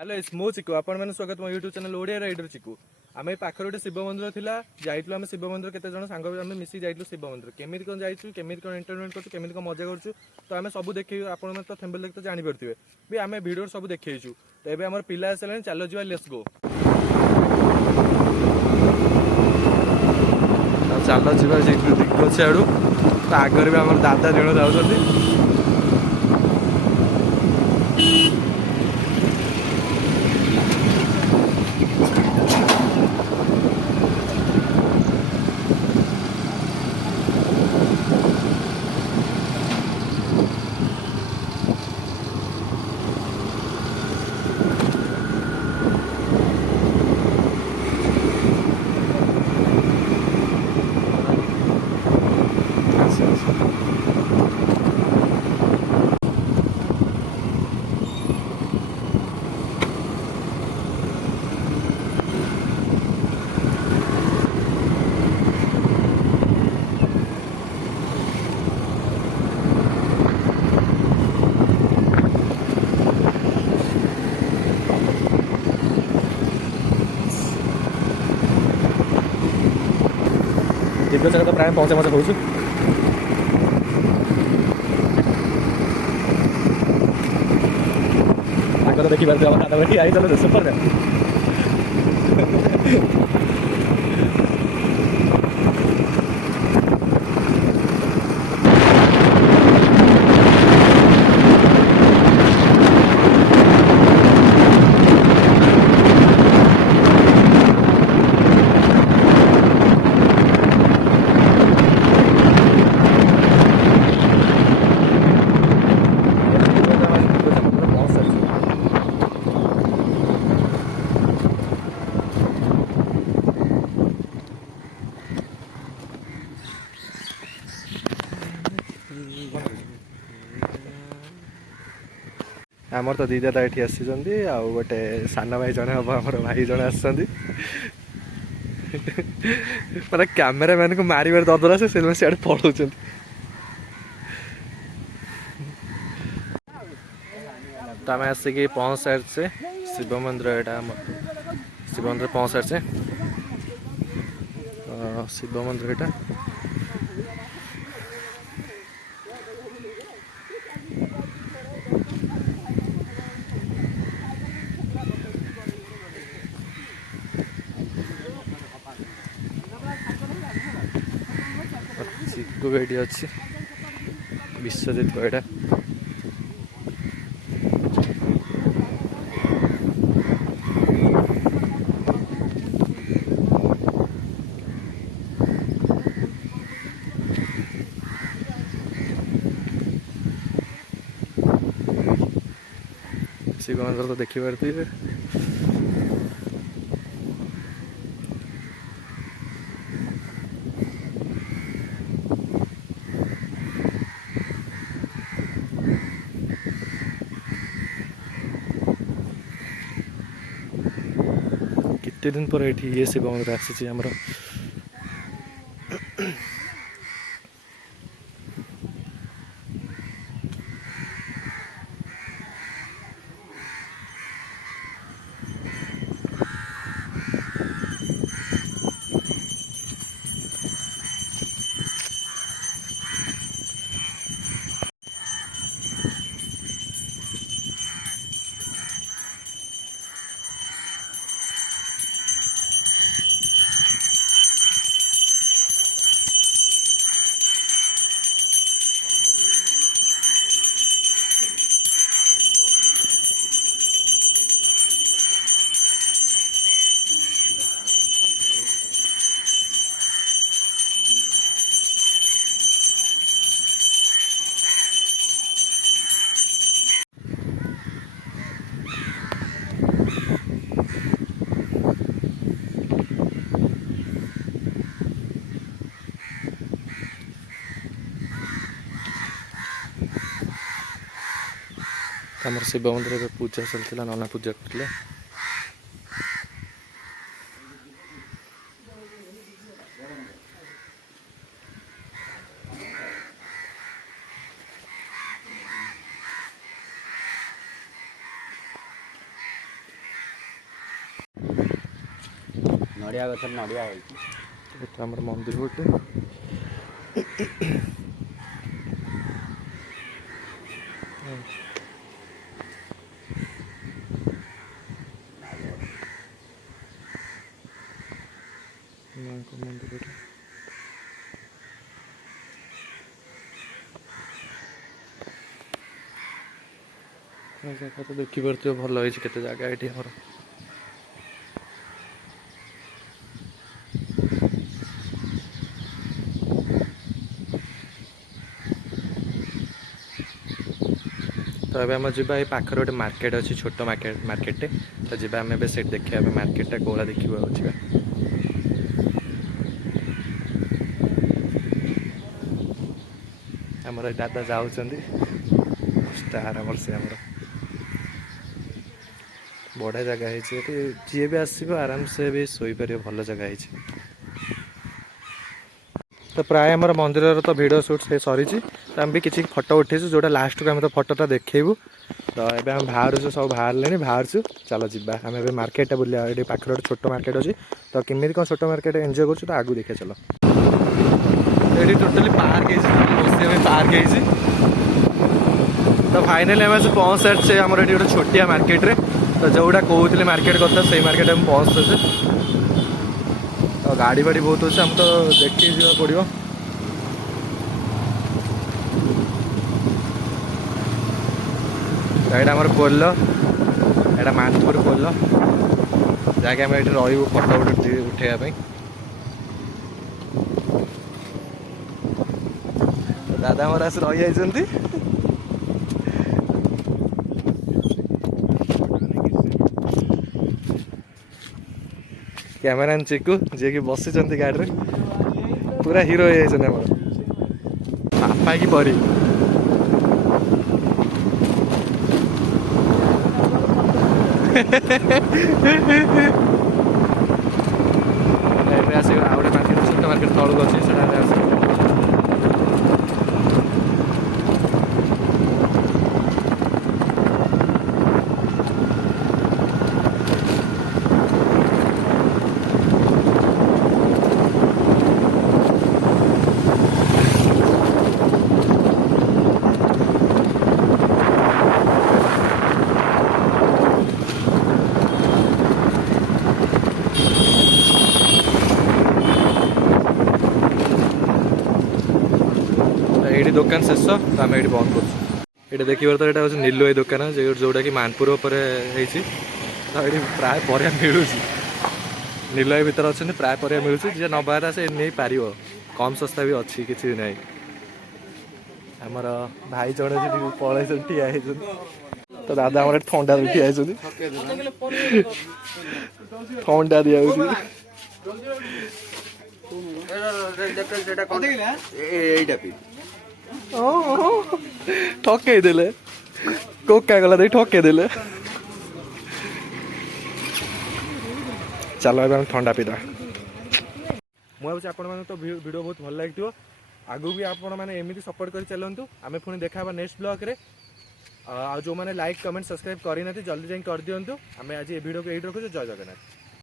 Hello मो चिकू आपण मैंने स्वागत मो YouTube channel Odia rider Chiku आम पाखे गोटे शिव मंदिर था जाइलु आम शिव मंदिर केते जण सांग आम मिसी जाइलु शिव मंदिर केमिति कौन जाइछु केमिति कौन एंटरटेनमेंट करछु केमिति कौन मजा करछु तो आम सब देखै आपण मत थंबनेल देख तो जानि परथिबे भी आम वीडियो सब देखैछु तो एबे हमर पिला आसले चलो जिवा लेट्स गो चलो जिवा दिग्गज आड़ू तो आगर भी हमर दादा जण जाउछथि दिग्गज तो प्राय पहुँचा मजा हो देखी पार्टी आई चलो सुपर आमर तो दी दादा ये आसी गोटे सान भाई जड़े हम आम भाई जड़े आस मतलब कैमेरा मैन को मारे दरदर आसे सियाड़े पढ़ाऊँ तो आम आसिक पहुँच सारे शिव मंदिर यहाँ शिव मंदिर पहुँच सारे शिव मंदिर यहाँ चिकू गाड़ी अच्छी विश्वजित को यहाँ शिव मंदिर तो देखी पारती केते दिन पर ये शिव मंदिर आसी आमर आमर शिव मंदिर पूजा चलता नना पूजा करते नड़िया गछ नड़िया आम मंदिर गोटे मंदिर जगह तो देखिपे भल होते जगह ये आमर तो अब आम जा पाखर गोटे मार्केट अच्छी छोट मार्केट तो जी आम से देखा मार्केटा कौड़ा देखा आमर दादा जाऊँ स्टार आमर से आमर बढ़िया जगह है जी भी आसो आराम से भी शोपर भल जगह है तो प्राय आम मंदिर तो वीडियो शूट से सरी तो आम भी किसी फोटो उठेचु जोटा लास्ट को आम तो फोटोटा देखू तो ये आम बाहर सब बाहर बाहर चलो जीवा आम ए मार्केट बुला ये पाखे गोटे छोट मार्केट अच्छी तो केमी कौन छोट मार्केट एंजय कर तो आगू देखिए चलो ये टोटाली पार्क बस पार्क है तो फाइनाली आम पहुँच सारे आम ये गोटे छोटिया मार्केट रे तो जोटा कहते मार्केट करता से मार्केट में पहुँचे तो गाड़ी बाड़ी बहुत अच्छे हम तो देखिए जा पड़ो यहाँ आम पोल यहाँ मानपुर पोल जहाँकि आम ये रू फोटो उठेबाई दादा मोर आस रही कैमरामैन चिकू जी कि बसी गाड़ी पूरा हीरो हो जाए पापा की परी आस गोटे मार्केट छोट मार्केट तौक अच्छी ये दुकान शेष तो आम ये बंद कर देखिए तो यहाँ हूँ नीलु दुकान जोटा कि मानपुर तो ये प्राय पर मिलूँ नीलु भितर अच्छा प्राय पर मिलूँ जी नबार से नहीं पार कम सस्ता भी अच्छी किसी ना आमर भाई जड़े पलि ठिया तो दादा हमारे थंडा ठिया थंडा दिया ठके देले कोका गला दे ठके देले चलो अब ठंडा पीदा मुझे आपण तो वीडियो बहुत भल लगे आगू भी आपण मैंने एमती सपोर्ट कर चलतु आम पुणी देखा नेक्स्ट ब्लॉग रे जो मैंने लाइक कमेंट सब्सक्राइब करना जल्दी जाइन कर दिंतु आम आज ये वीडियो को यही रखुचे जय जगन्नाथ।